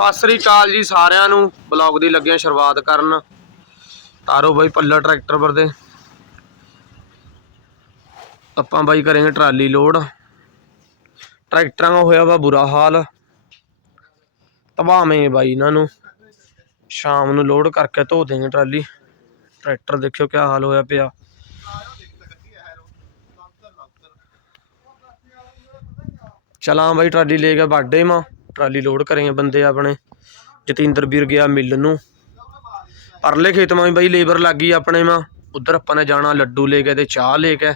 ਸਤਿ ਸ੍ਰੀ ਅਕਾਲ ਜੀ ਸਾਰਿਆਂ ਨੂੰ। ਬਲੌਗ ਦੀ ਲੱਗਿਆ ਸ਼ੁਰੂਆਤ ਕਰਨ। ਤਾਰੋ ਬਾਈ ਪੱਲਾ ਟਰੈਕਟਰ ਪਰ ਦੇ ਆਪਾਂ ਬਾਈ ਕਰਾਂਗੇ ਟਰਾਲੀ ਲੋਡ। ਟਰੈਕਟਰਾਂ ਦਾ ਹੋਇਆ ਵਾ ਬੁਰਾ ਹਾਲ। ਤਬਾਵੇਂ ਬਾਈ ਇਹਨਾਂ ਨੂੰ। ਸ਼ਾਮ ਨੂੰ ਲੋਡ ਕਰਕੇ ਧੋ ਦੇਂਗੇ ਟਰਾਲੀ। ਟਰੈਕਟਰ ਦੇਖਿਓ ਕਿਆ ਹਾਲ ਹੋਇਆ ਪਿਆ। ਚਲਾਂ ਬਾਈ ਟਰਾਲੀ ਲੈ ਕੇ ਬਾਡੇ ਮਾਂ। ਟਰਾਲੀ ਲੋਡ ਕਰਾਂਗੇ ਬੰਦੇ ਆਪਣੇ। ਜਤਿੰਦਰ ਵੀਰ ਗਿਆ ਮਿਲ ਨੂੰ। ਪਰਲੇ ਖੇਤ ਮਾ ਵੀ ਬਾਈ ਲੇਬਰ ਲੱਗ ਗਈ ਆਪਣੇ ਮਾ। ਉਧਰ ਆਪਾਂ ਨੇ ਜਾਣਾ ਲੱਡੂ ਲੈ ਕੇ ਤੇ ਚਾਹ ਲੈ ਕੇ।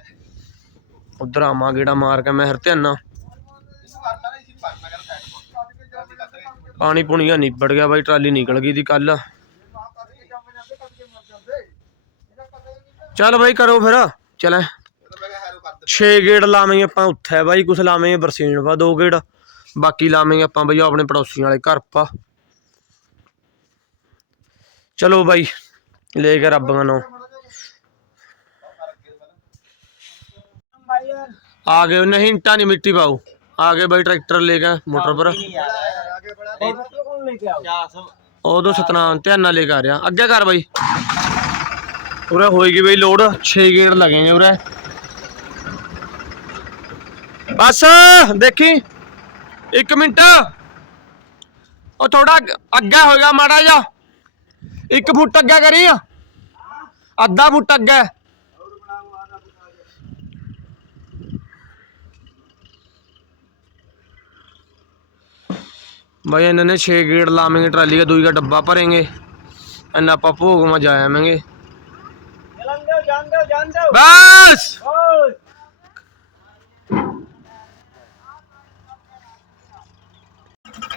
ਉਧਰ ਆਵਾਂ ਗੇੜਾ ਮਾਰ ਕੇ ਮੈਂ ਹਰਤਿਆਨਾ। ਪਾਣੀ ਪੁਣੀਆ ਨਿਬੜ ਗਿਆ ਬਾਈ, ਟਰਾਲੀ ਨਿਕਲ ਗਈ ਦੀ ਕੱਲ ਚੱਲ ਬਾਈ ਕਰੋ ਫਿਰ। ਚਲੇ। 6 ਗੇੜ ਲਾਵਾਂਗੇ ਆਪਾਂ ਉੱਥੇ ਬਾਈ, ਕੁਛ ਲਾਵਾਂਗੇ ਬਰਸੀਨ ਵਾ, ਦੋ ਗੇੜ। ਬਾਕੀ ਲਾਵਾਂਗੇ ਆਪਾਂ ਬਈ ਆਪਣੇ ਪੜੋਸੀਆਂ ਵਾਲੇ ਘਰ ਪਾ। ਚਲੋ ਬਾਈ, ਲੈ ਕੇ ਰੱਬ ਨੂੰ ਆ ਗਏ ਨਹੀਂ, ਇੰਟਾ ਨਹੀਂ ਮਿੱਟੀ ਪਾਉ ਆ ਗਏ ਬਾਈ ਟਰੈਕਟਰ ਲੈ ਕੇ ਮੋਟਰ ਪਰ। ਉਦੋਂ ਸਤਨਾਮ ਧਿਆਨ ਨਾਲ ਲੈ ਕੇ ਆ ਰਿਹਾ। ਅੱਗੇ ਕਰ ਬਾਈ। ਉਰੇ ਹੋਏਗੀ ਬਈ ਲੋਡ 6 ਗੇੜ ਲੱਗेंगे ਉਰੇ। ਬਸ, ਦੇਖੀ। 1 ਮਿੰਟ ਉਹ ਥੋੜਾ ਅੱਗਾ ਹੋਏਗਾ ਮਾੜਾ ਜਾ 1 ਫੁੱਟ ਅੱਗਾ ਕਰੀ ਅੱਧਾ ਫੁੱਟ ਅੱਗਾ भाई इन्होंने छः गेट लावेंगे ट्राली का दुई का डब्बा भरेंगे एन आप भोग में जा आवेंगे बस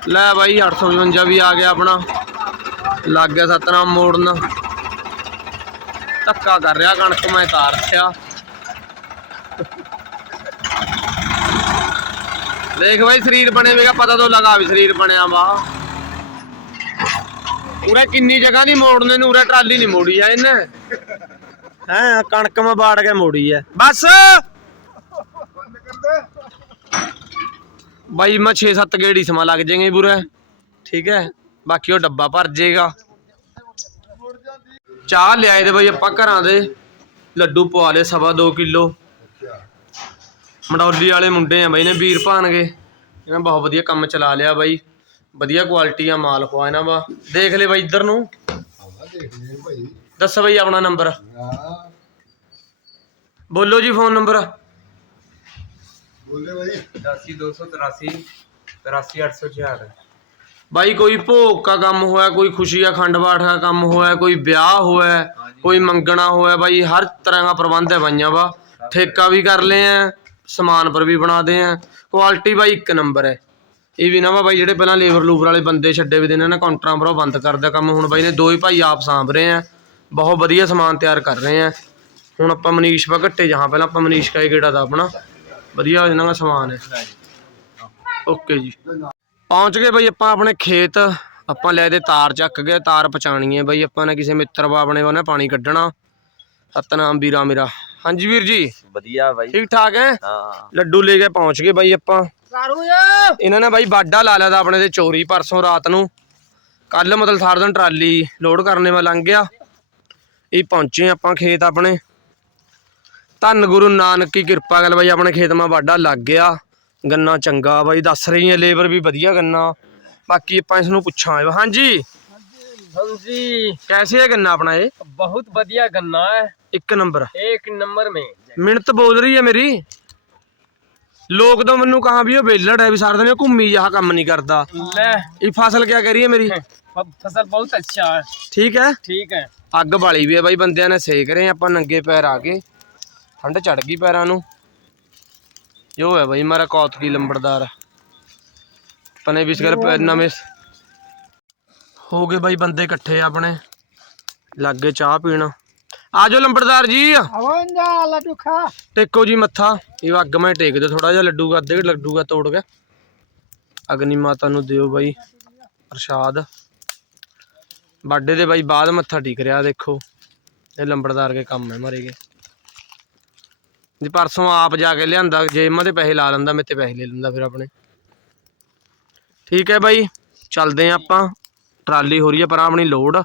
ਲੈ ਬਾਈ 855 ਵੀ ਆ ਗਿਆ ਆਪਣਾ। ਲੱਗ ਗਿਆ ਸਤਨਾਮ ਮੋੜਨ। ਧੱਕਾ ਕਰ ਰਿਹਾ ਕਣਕ ਮੈਂ ਤਾਰ ਰੱਖਿਆ ਦੇਖ ਬਾਈ ਸਰੀਰ ਬਣੇ ਵੇਗਾ ਪਤਾ ਤੋਂ ਲਗਾ ਵੀ ਸਰੀਰ ਬਣਿਆ ਵਾ। ਉਰੇ ਕਿੰਨੀ ਜਗ੍ਹਾ ਦੀ ਮੋੜਨੇ ਨੂੰ ਉਰੇ ਟਰਾਲੀ ਨਹੀਂ ਮੋੜੀ ਆ ਇਹਨੇ। ਹੈ ਕਣਕ ਮੈਂ ਬਾੜ ਕੇ ਮੋੜੀ ਐ ਬਸ! ਬਾਈ ਮੈਂ 6-7 ਗੇੜੀ ਸਮਾਂ ਲੱਗ ਜਾਏਗੇ ਪੂਰਾ। ਠੀਕ ਹੈ? ਬਾਕੀ ਉਹ ਡੱਬਾ ਭਰ ਜਾਏਗਾ। ਚਾਹ ਲਿਆਏ ਦੇ ਬਾਈ ਆਪਾਂ ਘਰਾਂ ਦੇ। ਲੱਡੂ ਪਵਾ ਲਏ ਸਵਾ 2 ਕਿਲੋ। ਮੰਡੌਲੀ ਵਾਲੇ ਮੁੰਡੇ ਆ ਬਾਈ ਨੇ ਵੀਰ ਭਾਣਗੇ। ਇਹਨਾਂ ਬਹੁਤ ਵਧੀਆ ਕੰਮ ਚਲਾ ਲਿਆ ਬਾਈ। ਵਧੀਆ ਕੁਆਲਿਟੀ ਆ ਮਾਲ ਖਵਾ ਇਹਨਾਂ ਵਾ ਦੇਖ ਲੈ ਬਾਈ ਇੱਧਰ ਨੂੰ। ਦੱਸੋ ਬਾਈ ਆਪਣਾ ਨੰਬਰ ਬੋਲੋ ਜੀ ਫੋਨ ਨੰਬਰ ਦਸੀ 283 83804 ਬਾਈ ਕੋਈ ਭੋਗ ਦਾ ਕੰਮ ਹੋਇਆ ਕੋਈ ਖੁਸ਼ੀ ਆ ਖੰਡ ਪਾਠ ਦਾ ਕੰਮ ਹੋਇਆ ਕੋਈ ਵਿਆਹ ਹੋਇਆ ਕੋਈ ਮੰਗਣਾ ਹੋਇਆ ਬਾਈ ਹਰ ਤਰ੍ਹਾਂ ਦਾ ਪ੍ਰਬੰਧ ਹੈ ਬਾਈਆਂ ਵਾ ਠੇਕਾ ਵੀ ਕਰ ਲਏ ਆ ਸਮਾਨ ਪਰ ਵੀ ਬਣਾਦੇ ਆ। ਕੁਆਲਿਟੀ ਬਾਈ ਇੱਕ ਨੰਬਰ ਹੈ। ਇਹ ਵੀ ਨਾ ਵਾ ਬਾਈ ਜਿਹੜੇ ਪਹਿਲਾਂ ਲੇਬਰ ਲੂਬਰ ਵਾਲੇ ਬੰਦੇ ਛੱਡੇ ਵੀ ਦੇ ਨੇ ਨਾ ਕਾਊਂਟਰਾਂ ਪਰ ਉਹ ਬੰਦ ਕਰਦਾ ਕੰਮ। ਹੁਣ ਬਾਈ ਨੇ ਦੋ ਹੀ ਭਾਈ ਆਪ ਸਾਂਭ ਰਹੇ ਆ ਬਹੁਤ ਵਧੀਆ ਸਮਾਨ ਤਿਆਰ ਕਰ ਰਹੇ ਆ। ਹੁਣ ਆਪਾਂ ਮਨੀਸ਼ ਵਾ ਘੱਟੇ ਜਹਾਂ ਪਹਿਲਾਂ ਆਪਾਂ ਮਨੀਸ਼ ਕਾ ਗੇੜਾ ਦਾ ਆਪਣਾ। ਵਧੀਆ ਇਹਨਾਂ ਦਾ ਸਮਾਨ ਹੈ। ਓਕੇ ਜੀ। ਪਹੁੰਚ ਗਏ ਬਈ ਆਪਾਂ ਆਪਣੇ ਖੇਤ। ਆਪਾਂ ਲੈ ਦੇ ਤਾਰ ਚੱਕ ਗਏ ਤਾਰ ਪਛਾਣੀ ਹੈ ਬਈ। ਆਪਾਂ ਨੇ ਕਿਸੇ ਮਿੱਤਰ ਬਾਬਣੇ ਉਹਨੇ ਪਾਣੀ ਕੱਢਣਾ। ਸਤਨਾਮ ਵੀਰਾ ਮੇਰਾ। ਹਾਂਜੀ ਵੀਰ ਜੀ। ਵਧੀਆ ਬਾਈ। ਠੀਕ ਠਾਕ ਹੈ? ਹਾਂ। ਲੱਡੂ ਲੈ ਕੇ ਪਹੁੰਚ ਗਏ ਬਾਈ ਆਪਾਂ। ਇਹਨਾਂ ਨੇ ਬਾਈ ਬਾਡਾ ਲਾ ਲਿਆ ਤਾ ਆਪਣੇ ਤੇ ਚੋਰੀ ਪਰਸੋਂ ਰਾਤ ਨੂੰ। ਕੱਲ ਮਤਲਬ ਸਾਰਾ ਦਿਨ ਟਰਾਲੀ ਲੋਡ ਕਰਨੇ ਵਾ ਲੰਘ ਗਿਆ। ਇਹ ਪਹੁੰਚੇ ਆਪਾਂ ਖੇਤ ਆਪਣੇ। ਧੰਨ ਗੁਰੂ ਨਾਨਕ ਕੀ ਕਿਰਪਾ ਗੱਲ ਬਾਈ ਆਪਣੇ ਖੇਤ ਮਾ ਬਾਡਾ ਲੱਗ ਗਿਆ ਗੰਨਾ ਚੰਗਾ ਬਾਈ ਦੱਸ ਰਹੀ ਹੈ ਲੇਬਰ ਵੀ ਵਧੀਆ ਗੰਨਾ ਬਾਕੀ ਆਪਾਂ ਇਸ ਨੂੰ ਪੁੱਛਾਂ ਹਾਂਜੀ जी ਕੈਸੇ ਹੈ ਗੰਨਾ ਆਪਣਾ ਇਹ बहुत बढ़िया गन्ना है ਇੱਕ ਨੰਬਰ एक नंबर में ਮਿਹਨਤ ਬੋਲ ਰਹੀ ਹੈ ਮੇਰੀ ਲੋਕ ਤਾਂ ਮੈਨੂੰ ਕਹਾਂ ਵੀ ਉਹ ਵੇਲੜ ਹੈ ਵੀ ਸਾਰਾ ਦਿਨ ਇਹ ਘੁੰਮੀ ਜਾਹ ਕੰਮ ਨਹੀਂ ਕਰਦਾ ले ਇਹ ਫਸਲ ਕਿਆ ਕਰੀ ਹੈ ਮੇਰੀ फ- फसल बहुत अच्छा है ਠੀਕ ਹੈ ठीक है ਅੱਗ ਬਾਲੀ ਵੀ ਹੈ ਬਾਈ ਬੰਦਿਆਂ ਨੇ ਸੇਕ ਰਹੇ ਆਪਾਂ ਨੰਗੇ ਪੈਰ ਆ ਗਏ ਠੰਡ ਚੜ ਗਈ ਪੈਰਾਂ ਨੂੰ। ਯੋ ਹੈ ਭਾਈ ਮਾਰਾ ਕੌਤਕੀ ਲੰਬੜਦਾਰ। ਪਨੇ ਵੀ ਸਿਰ ਨਵੇਂ ਹੋ ਗਏ ਭਾਈ ਬੰਦੇ ਇਕੱਠੇ ਆਪਣੇ। ਲੱਗੇ ਚਾਹ ਪੀਣ। ਆਜੋ ਲੰਬੜਦਾਰ ਜੀ। ਟੇਕੋ ਜੀ ਮੱਥਾ। ਇਹ ਅੱਗ ਮੈਂ ਟੇਕ ਦਿਓ ਥੋੜਾ ਜਿਹਾ ਲੱਡੂ ਕਰ ਦੇ ਲੱਡੂ ਦਾ ਤੋੜ ਕੇ। ਅਗਨੀ ਮਾਤਾ ਨੂੰ ਦਿਓ ਬਾਈ ਪ੍ਰਸ਼ਾਦ। ਬਾਡੇ ਦੇ ਬਾਈ ਬਾਅਦ ਮੱਥਾ ਟੇਕ ਰਿਹਾ ਦੇਖੋ। ਇਹ ਲੰਬੜਦਾਰ ਕੇ ਕੰਮ ਹੈ ਮਰੇਗੇ ਜੇ ਪਰਸੋਂ ਆਪ ਜਾ ਕੇ ਲਿਆਂਦਾ, ਜੇ ਇਹਨਾਂ ਦੇ ਪੈਸੇ ਲਾ ਲੈਂਦਾ, ਮੇਰੇ ਤੇ ਪੈਸੇ ਲੈ ਲੈਂਦਾ ਫਿਰ ਆਪਣੇ। ਠੀਕ ਹੈ ਬਾਈ, ਚੱਲਦੇ ਆ ਆਪਾਂ। ਟਰਾਲੀ ਹੋ ਰਹੀ ਹੈ ਪਰ ਆਪਣੀ ਲੋਡ,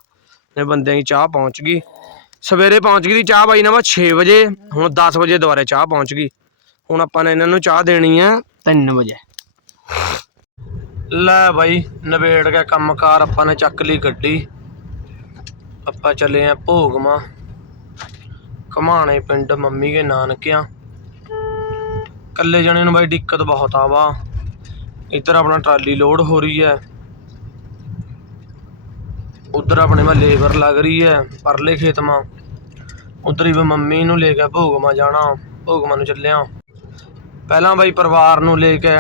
ਇਹ ਬੰਦਿਆਂ ਦੀ ਚਾਹ ਪਹੁੰਚ ਗਈ। ਸਵੇਰੇ ਪਹੁੰਚ ਗਈ ਦੀ ਚਾਹ ਬਾਈ ਨਾ ਵਾ 6 ਵਜੇ, ਹੁਣ 10 ਵਜੇ ਦੁਬਾਰੇ ਚਾਹ ਪਹੁੰਚ ਗਈ। ਹੁਣ ਆਪਾਂ ਨੇ ਇਹਨਾਂ ਨੂੰ ਚਾਹ ਦੇਣੀ ਆ 3 ਵਜੇ। ਲੈ ਬਾਈ ਨਵੇੜ ਕੇ ਕੰਮਕਾਰ ਆਪਾਂ ਨੇ ਚੱਕ ਲਈ ਗੱਡੀ। ਆਪਾਂ ਚੱਲੇ ਆ ਭੋਗਮਾ। ਘਮਾਣੇ ਪਿੰਡ ਮੰਮੀ ਕੇ ਨਾਨਕਿਆਂ। ਇਕੱਲੇ ਜਣੇ ਨੂੰ ਬਾਈ ਦਿੱਕਤ ਬਹੁਤ ਆ ਵਾ। ਇੱਧਰ ਆਪਣਾ ਟਰਾਲੀ ਲੋਡ ਹੋ ਰਹੀ ਹੈ। ਉਧਰ ਆਪਣੇ ਮਾ ਲੇਬਰ ਲੱਗ ਰਹੀ ਹੈ, ਪਰਲੇ ਖੇਤ ਮਾ ਉਧਰ ਹੀ ਵੀ ਮੰਮੀ ਨੂੰ ਲੈ ਕੇ ਭੋਗਮਾ ਜਾਣਾ, ਭੋਗਮਾ ਨੂੰ ਚੱਲਿਆ। ਪਹਿਲਾਂ ਬਾਈ ਪਰਿਵਾਰ ਨੂੰ ਲੈ ਕੇ,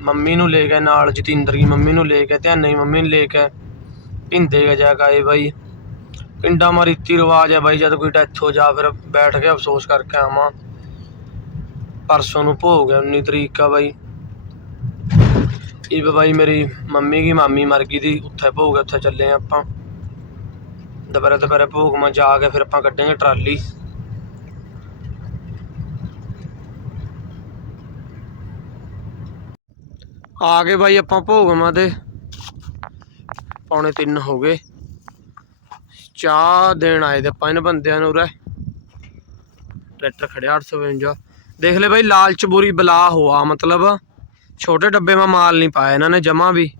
ਮੰਮੀ ਨੂੰ ਲੈ ਕੇ ਨਾਲ ਜਤਿੰਦਰ ਦੀ ਮੰਮੀ ਨੂੰ ਲੈ ਕੇ ਧਿਆਨੇ ਦੀ ਮੰਮੀ ਨੂੰ ਲੈ ਕੇ ਭਿੰਦੇ ਕੇ ਜਾ ਕੇ ਬਾਈ। ਪਿੰਡਾਂ ਮਾ ਰੀਤੀ ਰਿਵਾਜ ਹੈ ਬਾਈ, ਜਦ ਕੋਈ ਡੈਥ ਹੋ ਜਾ, ਫਿਰ ਬੈਠ ਕੇ ਅਫਸੋਸ ਕਰਕੇ ਆਵਾਂ। ਪਰਸੋਂ ਨੂੰ ਭੋਗ ਹੈ 19 ਤਰੀਕ ਆ ਬਾਈ। ਇਹ ਬਾਈ ਮੇਰੀ ਮੰਮੀ ਦੀ ਮਾਮੀ ਮਰ ਗਈ ਦੀ, ਉੱਥੇ ਭੋਗ ਹੈ, ਉੱਥੇ ਚੱਲੇ ਆ ਆਪਾਂ। ਦੁਪਹਿਰੇ ਦੁਪਹਿਰੇ ਭੋਗ ਮਾ ਜਾ ਕੇ ਫਿਰ ਆਪਾਂ ਕੱਢਾਂਗੇ ਟਰਾਲੀ। ਆ ਗਏ ਬਾਈ ਆਪਾਂ ਭੋਗਵਾਂ ਦੇ। ਪੌਣੇ 3 ਹੋ ਗਏ। ਚਾਹ ਦੇਣ ਆਏ ਤੇ ਆਪਾਂ ਇਹਨਾਂ ਬੰਦਿਆਂ ਨੂੰ ਉਰੇ ਟਰੈਕਟਰ ਖੜਿਆ 852 ਦੇਖ ਲੈ ਬਾਈ, ਲਾਲਚ ਬੁਰੀ ਬਲਾ ਹੋਆ ਮਤਲਬ ਛੋਟੇ ਡੱਬੇ ਮਾ ਮਾਲ ਨਹੀਂ ਪਾਇਆ, ਇਹਨਾਂ ਨੇ ਜਮਾ ਵੀ।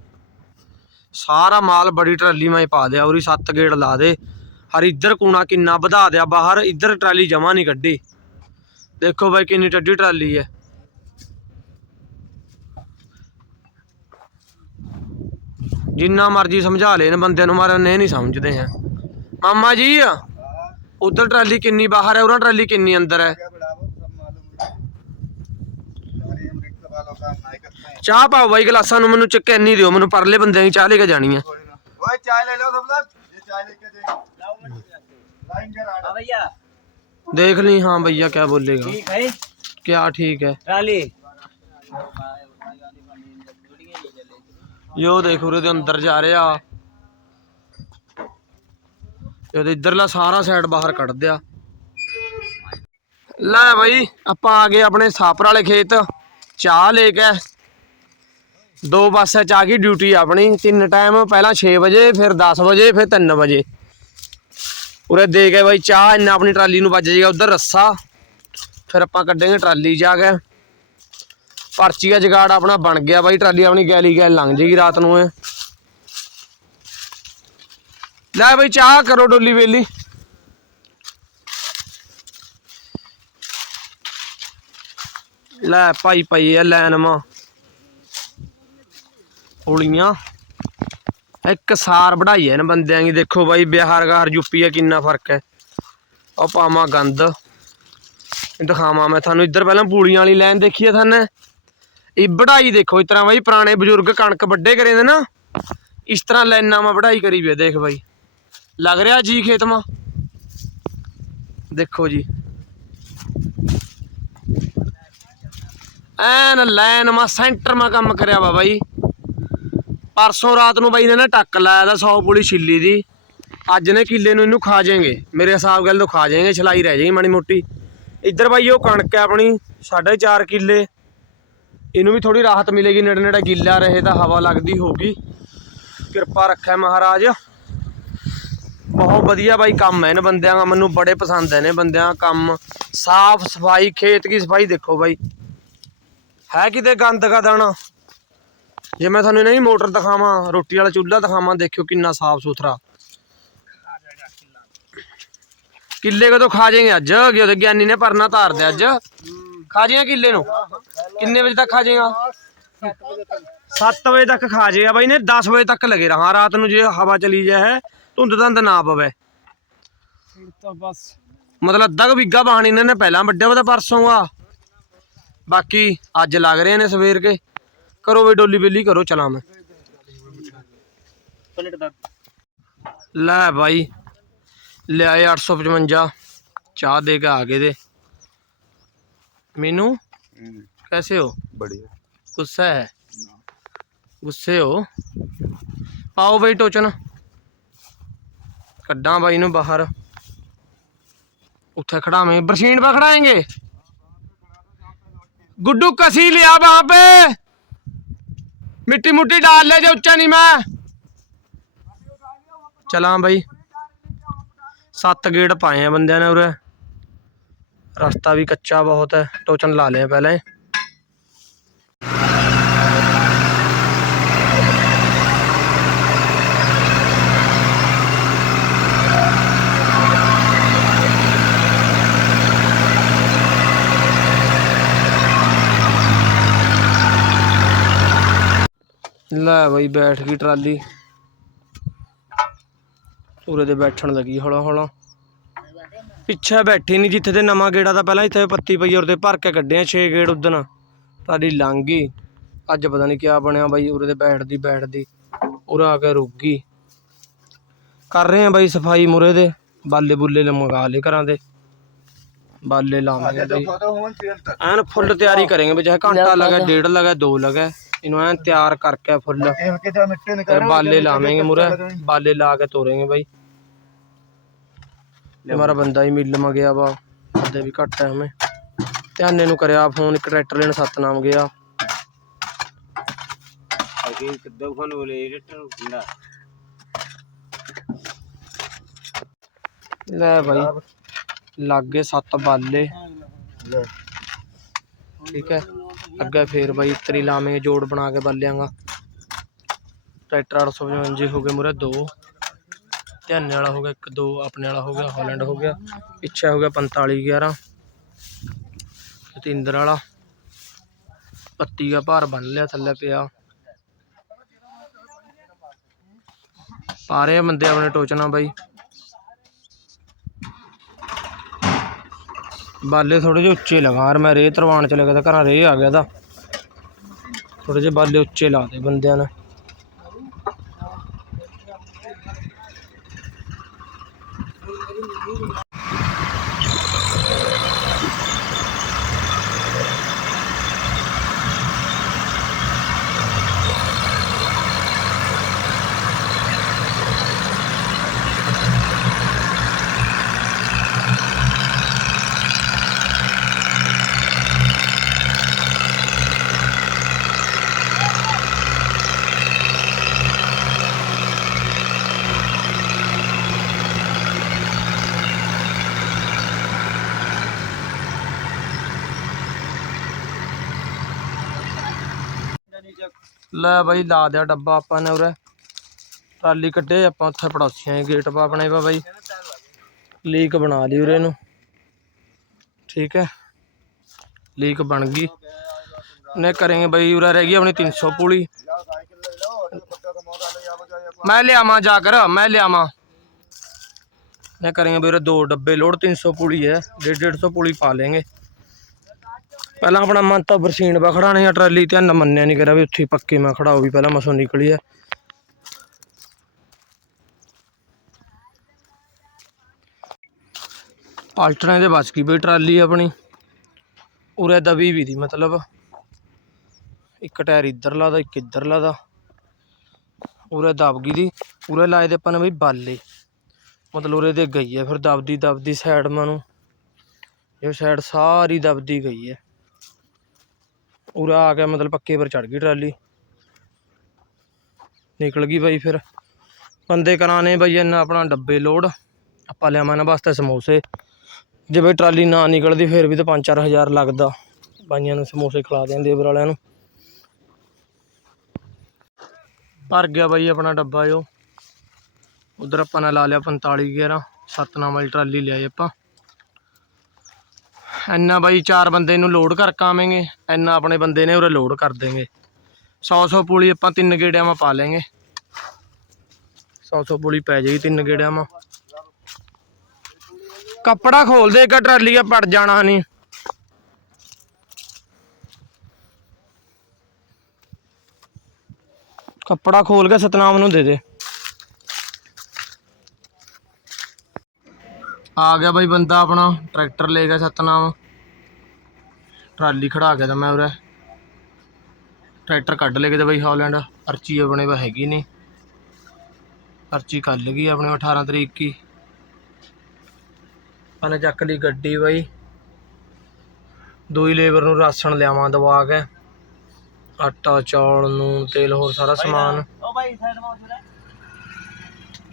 ਸਾਰਾ ਮਾਲ ਬੜੀ ਟਰਾਲੀ ਮਾ ਹੀ ਪਾ ਦਿਆ, ਉਰੀ ਸੱਤ ਗੇੜ ਲਾ ਦੇ। ਹਰ ਇੱਧਰ ਕੂਣਾ ਕਿੰਨਾ ਵਧਾ ਦਿਆ, ਬਾਹਰ ਇੱਧਰ ਟਰਾਲੀ ਜਮਾ ਨਹੀਂ ਕੱਢੀ। ਦੇਖੋ ਬਾਈ, ਕਿੰਨੀ ਟੱਡੀ ਟਰਾਲੀ ਹੈ ਜਿੰਨਾ ਮਰਜ਼ੀ ਸਮਝਾ ਲੈਣ ਬੰਦਿਆਂ ਨੂੰ ਮਾਰਨ ਇਹ ਨਹੀਂ ਸਮਝਦੇ ਹੈ ਮਾਮਾ ਜੀ ਉਧਰ ਟਰਾਲੀ ਕਿੰਨੀ ਬਾਹਰ ਹੈ ਉਹਨਾਂ ਟਰਾਲੀ ਕਿੰਨੀ ਅੰਦਰ ਹੈ? ਚਾਹ ਪਾਓ ਬਾਈ ਗਲਾਸਾਂ ਨੂੰ ਮੈਨੂੰ ਚੱਕੇ ਨਹੀਂ ਦਿਓ ਮੈਨੂੰ ਪਰਲੇ ਬੰਦਿਆਂ ਦੀ ਚਾਹ ਲੈ ਕੇ ਜਾਣੀ ਹੈ। ਓਏ ਚਾਹ ਲੈ ਲਓ ਸਭ ਦਾ। ਚਾਹ ਲੈ ਕੇ ਦੇ। ਲਾਉਂਗੇ ਭਈਆ। ਦੇਖ ਲਈ ਹਾਂ ਬਈਆ ਕੀ ਬੋਲੇਗਾ। ਠੀਕ ਹੈ ਕੀ ਠੀਕ ਹੈ। ਟਰਾਲੀ। ਯੋ ਦੇਖ ਉਰੇ ਦੇ ਅੰਦਰ ਜਾ ਰਿਹਾ। ਤੇ ਉਹਦੇ ਇਧਰਲਾ ਸਾਰਾ ਸਾਈਡ ਬਾਹਰ ਕੱਢ ਦਿਆ। ਲੈ ਬਾਈ, ਆਪਾਂ ਆ ਗਏ ਆਪਣੇ ਸਾਪਰ ਵਾਲੇ ਖੇਤ। ਚਾਹ ਲੈ ਕੇ ਦੋ ਪਾਸੇ ਚ ਆ ਗਈ ਡਿਊਟੀ ਆਪਣੀ। ਤਿੰਨ ਟਾਈਮ ਪਹਿਲਾਂ 6 ਵਜੇ, ਫਿਰ 10 ਵਜੇ, ਫਿਰ 3 ਵਜੇ। ਉਰੇ ਦੇ ਕੇ ਬਾਈ, ਚਾਹ ਇੰਨਾ ਆਪਣੀ ਟਰਾਲੀ ਨੂੰ ਵੱਜ ਜਾਏਗਾ ਉਧਰ ਰੱਸਾ। ਫਿਰ ਆਪਾਂ ਕੱਢਾਂਗੇ ਟਰਾਲੀ ਜਾ ਕੇ। ਪਰਚੀ ਦਾ ਜਗਾੜ ਆਪਣਾ ਬਣ ਗਿਆ ਬਾਈ, ਟਰਾਲੀ ਆਪਣੀ ਗੈਲੀ ਗੈਲ ਲੰਘ ਜੇਗੀ ਰਾਤ ਨੂੰ ਇਹ। ਲੈ ਬਾਈ ਚਾਹ ਕਰੋ ਡੋਲੀ ਵੇਲੀ। ਲੈ ਭਾਈ ਭਾਈ ਇਹ ਲੈਨ ਮਾ। ਪੁਲੀਆਂ। ਇੱਕ ਸਾਰ ਵਢਾਈ ਐ ਇਹਨਾਂ ਬੰਦਿਆਂ ਦੀ। ਦੇਖੋ ਬਾਈ ਬਿਹਾਰ ਗਾਰ ਯੂਪੀ ਆ ਕਿੰਨਾ ਫ਼ਰਕ ਹੈ ਉਹ ਪਾਵਾਂ ਗੰਦ। ਦਿਖਾਵਾਂ ਮੈਂ ਤੁਹਾਨੂੰ। ਇੱਧਰ ਪਹਿਲਾਂ ਪੂੜੀਆਂ ਵਾਲੀ ਲਾਈਨ ਦੇਖੀ ਆ ਤੁਹਾਨੂੰ ਇਹ ਵਢਾਈ ਦੇਖੋ ਇਸ ਤਰ੍ਹਾਂ ਬਾਈ ਪੁਰਾਣੇ ਬਜ਼ੁਰਗ ਕਣਕ ਵੱਡੇ ਕਰੇ ਨੇ ਨਾ। ਇਸ ਤਰ੍ਹਾਂ ਲਾਈਨਾਂ ਮਾ ਵਢਾਈ ਕਰੀ ਵੀ ਦੇਖ ਬਾਈ। ਲੱਗ ਰਿਹਾ ਜੀ ਖੇਤ ਮਾ? ਦੇਖੋ ਜੀ। ਐਨ ਲਾਈਨ ਮਾ, ਸੈਂਟਰ ਮਾ ਕੰਮ ਕਰਿਆ ਵਾ ਬਾਈ ਪਰਸੋਂ ਰਾਤ ਨੂੰ ਬਾਈ ਨੇ ਨਾ ਟੱਕ ਲਾਇਆ ਦਾ 100 ਪੁਲੀ ਛਿੱਲੀ ਦੀ। ਅੱਜ ਨੇ ਕਿੱਲੇ ਨੂੰ ਇਹਨੂੰ ਖਾ ਜਾਏਗੇ। ਮੇਰੇ ਹਿਸਾਬ ਗੱਲ ਤੋਂ ਖਾ ਜਾਏਗੇ, ਛਲਾਈ ਰਹਿ ਜਾਏਗੀ ਮਾੜੀ ਮੋਟੀ। ਇੱਧਰ ਬਾਈ ਉਹ ਕਣਕ ਹੈ ਆਪਣੀ 4.5 ਕਿੱਲੇ। ਇਹਨੂੰ ਵੀ ਥੋੜੀ ਰਾਹਤ ਮਿਲੇਗੀ ਨੇੜੇ ਨੇੜੇ ਗਿੱਲਾ ਰਹੇ ਤਾਂ ਹਵਾ ਲੱਗਦੀ ਹੋਗੀ ਕਿਰਪਾ ਰੱਖਿਆ ਮਹਾਰਾਜ। ਬਹੁਤ ਵਧੀਆ ਬਾਈ ਕੰਮ ਹੈ ਇਹਨਾਂ ਬੰਦਿਆਂ ਦਾ, ਮੈਨੂੰ ਬੜੇ ਪਸੰਦ ਹੈ ਨੇ ਬੰਦਿਆਂ ਦਾ ਕੰਮ। ਸਾਫ਼ ਸਫ਼ਾਈ, ਖੇਤ ਦੀ ਸਫ਼ਾਈ ਦੇਖੋ ਬਾਈ। ਹੈ ਕਿਤੇ ਗੰਦ ਕਾ ਦਾਣਾ? ਜੇ ਮੈਂ ਤੁਹਾਨੂੰ ਇਹਨਾਂ ਮੋਟਰ ਦਿਖਾਵਾਂ, ਰੋਟੀ ਵਾਲਾ ਚੁੱਲ੍ਹਾ ਦਿਖਾਵਾਂ, ਦੇਖਿਓ ਕਿੰਨਾ ਸਾਫ਼ ਸੁਥਰਾ। ਕਿੱਲੇ ਕਦੋਂ ਖਾ ਜਾਏਗੇ ਅੱਜ? ਕਿ ਗਿਆਨੀ ਨੇ ਪਰਨਾ ਧਾਰ ਦੇ ਅੱਜ। ਖਾ ਜਾਏਗਾ ਕਿੱਲੇ ਨੂੰ? ਕਿੰਨੇ ਵਜੇ ਤੱਕ ਖਾ ਜਾਏਗਾ? 7 ਵਜੇ ਤੱਕ। ਖਾ ਜਾਏਗਾ ਬਾਈ ਨੇ 10 ਵਜੇ ਤੱਕ ਲਗੇ ਰਹਾ। ਰਾਤ ਨੂੰ ਜੇ ਹਵਾ ਚਲੀ ਜਾਏ ਧੁੰਦ ਧੰਦ ਨਾ ਪਵੇ फिर तो बस ਮਤਲਬ ਅੱਧਾ ਕੁ ਬਿੱਗਾ ਬਾਣ ਇਹਨਾਂ ਨੇ ਪਹਿਲਾਂ ਵੱਡਿਆ ਉਹਦਾ ਪਰਸੋਂ ਆ ਬਾਕੀ ਅੱਜ ਲੱਗ ਰਹੇ ਨੇ ਸਵੇਰ ਕੇ ਕਰੋ ਵੀ ਡੋਲੀ ਬਿੱਲੀ ਕਰੋ ਚਲਾਂ ਮੈਂ पलट दो ਲੈ ਬਾਈ ਲਿਆਏ 855 ਚਾਹ ਦੇ ਕੇ ਆ ਗਏ ਦੇ ਮੈਨੂੰ कैसे हो बढ़िया गुस्सा है गुस्से हो ਪਾਓ ਬਈ ਟੋਚਨ ਕੱਢਾਂ ਬਾਈ ਨੂੰ ਬਾਹਰ ਉੱਥੇ ਖੜਾਵੇਂ ਬਰਸੀਨ ਪਾ ਖੜਾਏਂਗੇ गुड्डू कसी लिया वहां पे ਮਿੱਟੀ ਮੁੱਟੀ ਡਾਲ ਲੈ ਜੇ ਉੱਚਾ ਨਹੀਂ ਮੈਂ ਚਲਾਂ ਬਾਈ ਸੱਤ ਗੇਟ ਪਾਏ ਆ ਬੰਦਿਆਂ ਨੇ ਉਰੇ ਰਸਤਾ ਵੀ ਕੱਚਾ ਬਹੁਤ ਹੈ ਟੋਚਨ ਲਾ ਲਿਆ ਪਹਿਲਾਂ ਲੈ ਬਈ ਬੈਠ ਗਈ ਟਰਾਲੀ। ਉਰੇ ਦੇ ਬੈਠਣ ਲੱਗੀ ਹੌਲਾ ਹੌਲਾ। ਪਿੱਛੇ ਬੈਠੀ ਨਹੀਂ ਜਿੱਥੇ ਤੇ ਨਵਾਂ ਗੇੜਾ ਦਾ ਪਹਿਲਾਂ ਇੱਥੇ ਪੱਤੀ ਪਈ ਉਰੇ ਭਰ ਕੇ ਕੱਢਿਆ 6 ਗੇੜ ਉਦਨ ਟਰਾਲੀ ਲੰਘ ਗਈ। ਅੱਜ ਪਤਾ ਨਹੀਂ ਕਿਆ ਬਣਿਆ ਬਾਈ ਉਰੇ ਤੇ ਬੈਠਦੀ ਬੈਠਦੀ। ਉਰੇ ਆ ਕੇ ਰੁਕ ਗਈ। ਕਰ ਰਹੇ ਆ ਬਾਈ ਸਫ਼ਾਈ ਮੁਰੇ ਦੇ। ਬਾਲੇ ਬੁੱਲੇ ਲਮਗਾ ਲਏ ਘਰਾਂ ਦੇ। ਬਾਲੇ ਲਾਵਾਂਗੇ ਬਾਈ। ਫੁੱਲ ਤਿਆਰੀ ਕਰਾਂਗੇ ਬਈ ਚਾਹੇ ਘੰਟਾ ਲਗਾ ਡੇਢ ਲਗਾ ਦੋ ਲਗਾ। इन्होंने तैयार करके फुल और बाले लावेंगे मुरे बाले ला के तोड़ेंगे भाई हमारा बंदा ही मिल में गया वा बंदे भी घट है हमें ध्याने ਨੂੰ ਕਰਿਆ ਫੋਨ ਇੱਕ ਟਰੈਕਟਰ ਲੈਣ ਸਤਨਾਮ ਗਿਆ ਅਗੇ ਕਿੱਦਾਂ ਫੋਨ ਬੋਲੇ ਟਰੈਕਟਰ ਹੁੰਦਾ ਲੈ ਭਾਈ ਲੱਗ ਗਏ ਸੱਤ ਬਾਲੇ ਠੀਕ ਹੈ ਅੱਗੇ ਫੇਰ ਬਾਈ ਤਰੀ ਲਾਵਾਂਗੇ ਜੋੜ ਬਣਾ ਕੇ ਬਾਲਿਆਂਗਾ ਟਰੈਕਟਰ 855 ਹੋ ਗਏ ਮੁਰੇ ਦੋ। ਧਿਆਨੇ ਵਾਲਾ ਹੋ ਗਿਆ ਇੱਕ, ਦੋ, ਆਪਣੇ ਵਾਲਾ ਹੋ ਗਿਆ, ਹਾਲੈਂਡ ਹੋ ਗਿਆ। ਪਿੱਛੇ ਹੋ ਗਿਆ 45 11 ਸਤਿੰਦਰ ਵਾਲਾ। ਪੱਤੀ ਦਾ ਭਾਰ ਬੰਨ ਲਿਆ, ਥੱਲੇ ਪਿਆ। ਪਾ ਰਹੇ ਆ ਬੰਦੇ ਆਪਣੇ ਟੋਚਣਾ ਬਾਈ। ਬਾਲੇ ਥੋੜੇ ਜਿਹੇ ਉੱਚੇ ਲਗਾ ਯਾਰ ਮੈਂ ਰੇਹ ਤਰਵਾਣ ਚਲੇ ਗਿਆ ਤਾਂ ਘਰਾਂ ਰੇਹ ਆ ਗਿਆ ਤਾਂ। ਥੋੜੇ ਜਿਹੇ ਬਾਲੇ ਉੱਚੇ ਲਾ ਦੇ ਬੰਦਿਆਂ ਨੇ। ਲੈ ਬਾਈ, ਲਾ ਦਿਆ ਡੱਬਾ ਆਪਾਂ ਨੇ ਉਰੇ। ਟਰਾਲੀ ਕੱਢੇ, ਆਪਾਂ ਉੱਥੇ ਪੜਾਸੀਆਂ ਗੇਟ ਪਾ ਆਪਣੇ ਪਾ ਬਾਈ। ਲੀਕ ਬਣਾ ਲਈ ਉਰੇ ਨੂੰ ਠੀਕ ਹੈ। ਲੀਕ ਬਣ ਗਈ। ਨੇ ਕਰਾਂਗੇ ਬਾਈ, ਉਰੇ ਰਹਿ ਗਈ ਆਪਣੀ 300 ਪੁਲੀ। ਸਾਈਕਲ ਮੈਂ ਲਿਆਵਾਂ ਜਾ ਕਰ ਮੈਂ ਲਿਆਵਾਂ। ਨੇ ਕਰਾਂਗੇ ਵੀਰੇ ਦੋ ਡੱਬੇ ਲੋਡ 300 ਪੁਲੀ ਹੈ। 150 150 ਪੁਲੀ ਪਾ ਲੇਂਗੇ ਪਹਿਲਾਂ ਆਪਣਾ ਮਨ ਤਾਂ ਬਰਸੀਨ ਬਾ ਖੜਾਣੇ ਆ, ਟਰਾਲੀ ਤੇ ਨਾ ਮੰਨਿਆ ਨਹੀਂ ਕਰਿਆ ਵੀ ਉੱਥੇ ਪੱਕੇ ਮੈਂ ਖੜਾਓ ਵੀ ਪਹਿਲਾਂ ਮਸੋਂ ਨਿਕਲੀ ਹੈ ਆਲਟਰਾਂ ਦੇ ਬਚ ਗਈ ਬਈ ਟਰਾਲੀ ਆਪਣੀ। ਉਰੇ ਦਬੀ ਵੀ ਦੀ ਮਤਲਬ। ਇੱਕ ਟਾਇਰ ਇੱਧਰ ਲਾਦਾ ਇੱਕ ਇੱਧਰ ਲਾਦਾ ਉਰੇ ਦਬ ਗਈ ਦੀ, ਉਰੇ ਲਾਏ ਦੇ ਆਪਾਂ ਨੇ ਬਈ ਬਾਲੇ। ਮਤਲਬ ਉਰੇ ਦੇ ਗਈ ਹੈ ਫਿਰ ਦਬਦੀ ਦਬਦੀ ਸਾਈਡ ਮਾਂ ਨੂੰ। ਇਹ ਸਾਈਡ ਸਾਰੀ ਦਬਦੀ ਗਈ ਹੈ ਉਰਾ ਆ ਗਿਆ, ਮਤਲਬ ਪੱਕੇ ਪਰ ਚੜ ਗਈ ਟਰਾਲੀ। ਨਿਕਲ ਗਈ ਬਾਈ ਫਿਰ। ਬੰਦੇ ਕਰਾਣੇ ਬਾਈ ਇਹਨਾਂ ਆਪਣਾ ਡੱਬੇ ਲੋਡ। ਆਪਾਂ ਲਿਆਵਾਂ ਇਹਨਾਂ ਵਾਸਤੇ ਸਮੋਸੇ। ਜੇ ਬਈ ਟਰਾਲੀ ਨਾ ਨਿਕਲਦੀ, ਫਿਰ ਵੀ ਤਾਂ 5-4000 ਲੱਗਦਾ। ਬਾਈਆਂ ਨੂੰ ਸਮੋਸੇ ਖਿਲਾ ਦਿੰਦੇ ਲੇਬਰ ਵਾਲਿਆਂ ਨੂੰ। ਭਰ ਗਿਆ ਬਾਈ ਆਪਣਾ ਡੱਬਾ ਜੋ ਉਧਰ ਆਪਾਂ ਨੇ ਲਾ ਲਿਆ 45 11 ਸਤਨਾਮ ਵਾਲੀ ਟਰਾਲੀ ਲਿਆਈ ਆਪਾਂ। ਇੰਨਾ ਬਾਈ ਚਾਰ ਬੰਦੇ ਨੂੰ ਲੋਡ ਕਰਕੇ ਕਾਵੇਂਗੇ ਇੰਨਾ ਆਪਣੇ ਬੰਦੇ ਨੇ ਉਰੇ ਲੋਡ ਕਰ ਦੇਂਗੇ। 100 100 ਪੂਲੀ ਆਪਾਂ ਤਿੰਨ ਗੇੜਿਆਂ ਮਾ ਪਾ ਲੈਂਗੇ 100 100 ਪੁਲੀ ਪੈ ਜਾਏਗੀ ਤਿੰਨ ਗੇੜਿਆਂ ਮਾ ਕੱਪੜਾ ਖੋਲ ਦੇ, ਇੱਕ ਟਰਾਲੀ ਆ, ਪੜ ਜਾਣਾ ਨਹੀਂ ਕੱਪੜਾ ਖੋਲ ਕੇ ਸਤਨਾਮ ਨੂੰ ਦੇ ਦੇ। ਆ ਗਿਆ ਬਾਈ ਬੰਦਾ ਆਪਣਾ ਟਰੈਕਟਰ ਲੈ ਗਿਆ ਸਤਨਾਮ। ਟਰਾਲੀ ਖੜਾ ਗਿਆ ਤਾਂ ਮੈਂ ਉਰੇ। ਟਰੈਕਟਰ ਕੱਢ ਲੈ ਕੇ ਤੇ ਬਾਈ ਹਾਲੈਂਡ ਅਰਚੀ ਆਪਣੇ ਵਾ ਹੈਗੀ ਨਹੀਂ। ਅਰਚੀ ਕੱਲ ਗਈ ਆਪਣੇ 18 ਤਰੀਕ ਕੀ। ਆਪਾਂ ਚੱਕ ਲਈ ਗੱਡੀ ਬਾਈ। ਦੋ ਹੀ ਲੇਬਰ ਨੂੰ ਰਾਸ਼ਨ ਲਿਆਵਾਂ ਦਵਾ ਕੇ। ਆਟਾ ਚੌਲ ਨੂਨ ਤੇਲ ਹੋਰ ਸਾਰਾ ਸਮਾਨ। ਉਹ ਸਾਈਡ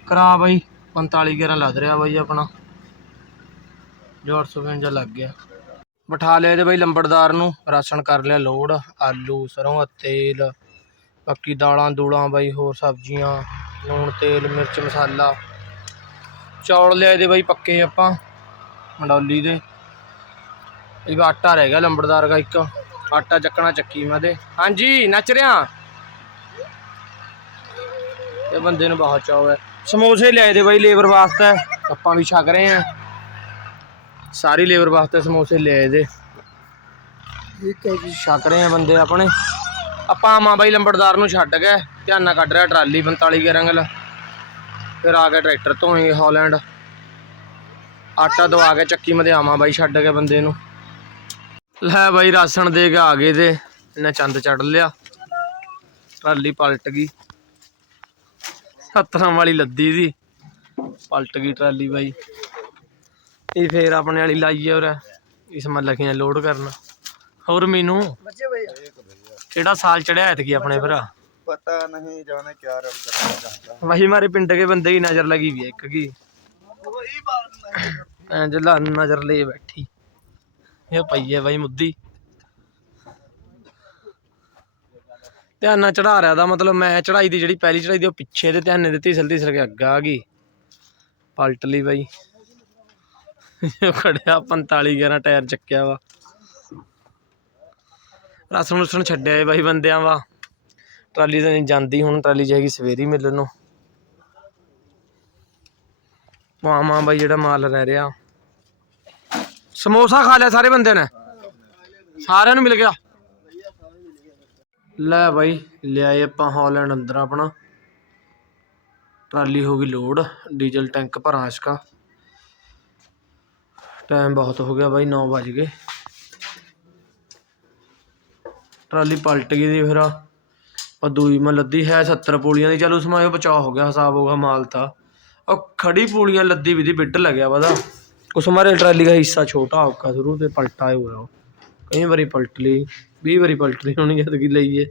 ਕਰਾ ਬਾਈ 45 ਗੇਰਾਂ ਲੱਗ ਰਿਹਾ ਬਾਈ ਆਪਣਾ। ਜੋ 855 ਲੱਗ ਗਿਆ। ਬਿਠਾ ਲਿਆ ਤੇ ਬਾਈ ਲੰਬੜਦਾਰ ਨੂੰ, ਰਾਸ਼ਨ ਕਰ ਲਿਆ ਲੋਡ ਆਲੂ, ਸਰੋਂ ਦਾ ਤੇਲ, ਬਾਕੀ ਦਾਲਾਂ ਦੂਲਾਂ ਬਈ, ਹੋਰ ਸਬਜ਼ੀਆਂ, ਲੂਣ, ਤੇਲ, ਮਿਰਚ, ਮਸਾਲਾ। ਚੌਲ ਲਿਆਏ ਦੇ ਬਈ ਪੱਕੇ ਆਪਾਂ, ਮੰਡੌਲੀ ਦੇ। ਇਹ ਆਟਾ ਰਹਿ ਗਿਆ ਲੰਬੜਦਾਰ ਦਾ ਇੱਕ। ਆਟਾ ਚੱਕਣਾ ਚੱਕੀ ਮੈਂ ਤੇ। ਹਾਂਜੀ, ਨੱਚ ਰਿਆ? ਇਹ ਬੰਦੇ ਨੂੰ ਬਹੁਤ ਚਾਅ ਹੈ ਸਮੋਸੇ ਲਿਆਏ ਦੇ ਬਾਈ ਲੇਬਰ ਵਾਸਤੇ। ਆਪਾਂ ਵੀ ਛਕ ਰਹੇ ਆ। ਸਾਰੀ ਲੇਬਰ ਵਾਸਤੇ ਸਮੋਸੇ ਲਿਆਏ ਦੇ ਠੀਕ ਹੈ ਜੀ ਛਕ ਰਹੇ ਆ ਬੰਦੇ ਆਪਣੇ। ਆਪਾਂ ਆਮਾ ਬਾਈ ਲੰਬੜਦਾਰ ਨੂੰ ਛੱਡ ਗਏ ਧਿਆਨ ਨਾਲ ਕੱਢ ਰਿਹਾ ਟਰਾਲੀ 45 ਕੇ ਰੰਗਲ ਫਿਰ ਆ ਕੇ ਟਰੈਕਟਰ ਧੋਏਗੇ ਹਾਲੈਂਡ। ਆਟਾ ਦਵਾ ਕੇ ਚੱਕੀ ਮਦੇ ਆਵਾਂ ਬਾਈ ਛੱਡ ਕੇ ਬੰਦੇ ਨੂੰ। ਲੈ ਬਾਈ ਰਾਸ਼ਨ ਦੇ ਕੇ ਆ ਗਏ ਤੇ ਇਹਨੇ ਚੰਦ ਚੜ ਲਿਆ। ਟਰਾਲੀ ਪਲਟ ਗਈ। ਸੱਤਰਾਂ ਵਾਲੀ ਲੱਦੀ ਸੀ ਪਲਟ ਗਈ ਟਰਾਲੀ ਬਾਈ। ਇਹ ਫੇਰ ਆਪਣੇ ਵਾਲੀ ਲਾਈ ਆ ਉਰੇ ਇਸ ਮੱਲ ਲੱਗੀਆਂ ਲੋਡ ਕਰਨ ਹੋਰ ਮੈਨੂੰ ਬੱਚੇ ਭਈ ਕਿਹੜਾ ਸਾਲ ਚੜਿਆ ਐਤਕੀ ਆਪਣੇ ਭਰਾ पता नहीं जाने क्या रब करना चाहता वही हमारे पिंड के बंदे की नजर लगी हुई है एक की वही बात नहीं ਭੈਣ ਚ ਲਾ ਨਜ਼ਰ ਲਈ ਬੈਠੀ ਇਹ ਪਈ ਹੈ ਬਾਈ ਮੁੱਦੀ ਧਿਆਨ ਨਾਲ ਚੜਾ ਰਿਹਾ ਦਾ ਮਤਲਬ ਮੈਂ ਚੜਾਈ ਦੀ ਜਿਹੜੀ ਪਹਿਲੀ ਚੜਾਈ ਦੀ ਉਹ ਪਿੱਛੇ ਤੇ ਧਿਆਨ ਨੇ ਦਿੱਤੀ ਸਲਦੀ ਸਰ ਕੇ ਅੱਗਾ ਆ ਗਈ ਪਲਟ ਲਈ ਬਾਈ ਉਹ ਖੜਿਆ 45 11 ਟਾਇਰ ਚੱਕਿਆ ਵਾ। ਰਸਮ ਰੁਸਣ ਛੱਡਿਆ ਏ ਬਾਈ ਬੰਦਿਆਂ ਵਾ ਟਰਾਲੀ ਤਾਂ ਨਹੀਂ ਜਾਂਦੀ ਹੁਣ, ਟਰਾਲੀ ਜਾਏਗੀ ਸਵੇਰੀ ਮਿਲਣ ਨੂੰ। ਮਾਮਾ ਬਾਈ ਜਿਹੜਾ ਮਾਲ ਰਹਿ ਰਿਹਾ। ਸਮੋਸਾ ਖਾ ਲਿਆ ਸਾਰੇ ਬੰਦਿਆਂ ਨੇ? ਸਾਰਿਆਂ ਨੂੰ ਮਿਲ ਗਿਆ। ਲੈ ਬਾਈ, ਲਿਆਏ ਆਪਾਂ ਹਾਲੈਂਡ ਅੰਦਰ ਆਪਣਾ। ਟਰਾਲੀ ਹੋ ਗਈ ਲੋਡ, ਡੀਜ਼ਲ ਟੈਂਕ ਭਰਾਂ ਇਸਕਾ। ਟਾਈਮ ਬਹੁਤ ਹੋ ਗਿਆ ਬਾਈ 9 ਵਜ ਗਏ। ਟਰਾਲੀ ਪਲਟ ਗਈ ਦੀ ਫਿਰ ਉਹ ਦੂਈ ਮੈਂ ਲੱਦੀ ਹੈ 70 ਪੂਲੀਆਂ ਦੀ। ਚਲੋ ਸਮਾਇਓ ਬਚਾਅ ਹੋ ਗਿਆ, ਹਿਸਾਬ ਹੋਗਾ ਮਾਲ ਤਾਂ। ਉਹ ਖੜੀ ਪੂਲੀਆਂ ਲੱਦੀ ਵੀ ਦੀ ਬਿੱਟ ਲੱਗਿਆ ਵਾਦਾ ਉਸ ਮਾਰੇ ਟਰਾਲੀ ਦਾ ਹਿੱਸਾ ਛੋਟਾ ਹੋਗਾ ਸ਼ੁਰੂ ਤੇ ਪਲਟਾ ਹੋਇਆ ਉਹ। ਕਈ ਵਾਰੀ ਪਲਟ ਲਈ 20 ਵਾਰੀ ਪਲਟ ਲਈ, ਹੋਣੀ ਜਦ ਕਿ ਲਈਏ।